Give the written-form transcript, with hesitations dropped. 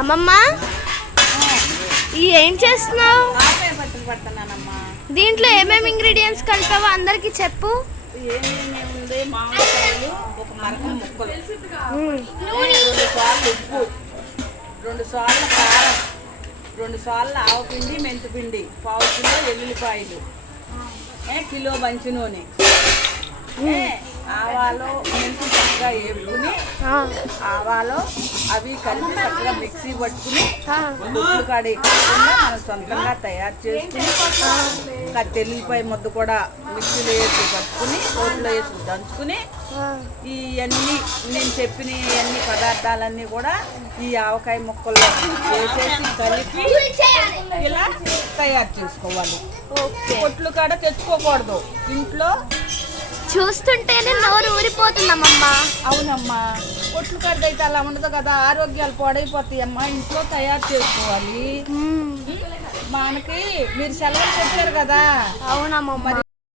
అమ్మమ్మ ఏం చేస్తున్నావు? ఆవకాయ పచ్చడి పడుతున్నానమ్మా. దీంట్లో ఏమేమి ఇంగ్రీడియంట్స్ కలిపావో అందరికి చెప్పు. ఏముంది, మామిడికాయలు, ఒక మరకం ముక్కలు, 2 సార్లు ఉప్పు, 2 సార్లు కారం, 2 సార్లు ఆవపిండి, మెంతిపిండి, 1/2 కిలో ఎల్లుల్లిపాయలు, కిలో మంచి నూనె, ఆవాలు మెంతి చక్కగా వేపుకుని ఆవాలు అవి కలిపి చక్కగా మిక్సీ పట్టుకుని ముక్కలు కాడి మనం సొంతంగా తయారు చేసుకుని తెల్లిపాయ ముద్ద కూడా మిక్సీలో వేసి పట్టుకుని రోట్లో వేసి దంచుకుని ఇవన్నీ నేను చెప్పిన ఇవన్నీ పదార్థాలన్నీ కూడా ఈ ఆవకాయ ముక్కల్లో వేసేసి కలిపి ఇలా తయారు చేసుకోవాలి. పొట్లు కాడ తెచ్చుకోకూడదు, ఇంట్లో చూస్తుంటేనే నోరు ఊరిపోతుందమ్మా. అవునమ్మా, పొట్లు కడితే అలా ఉండదు కదా, ఆరోగ్యాలు పాడైపోతాయి అమ్మా. ఇంట్లో తయారు చేసుకోవాలి. మనకి మీరు సెలవులు చెప్పారు కదా. అవునమ్మా.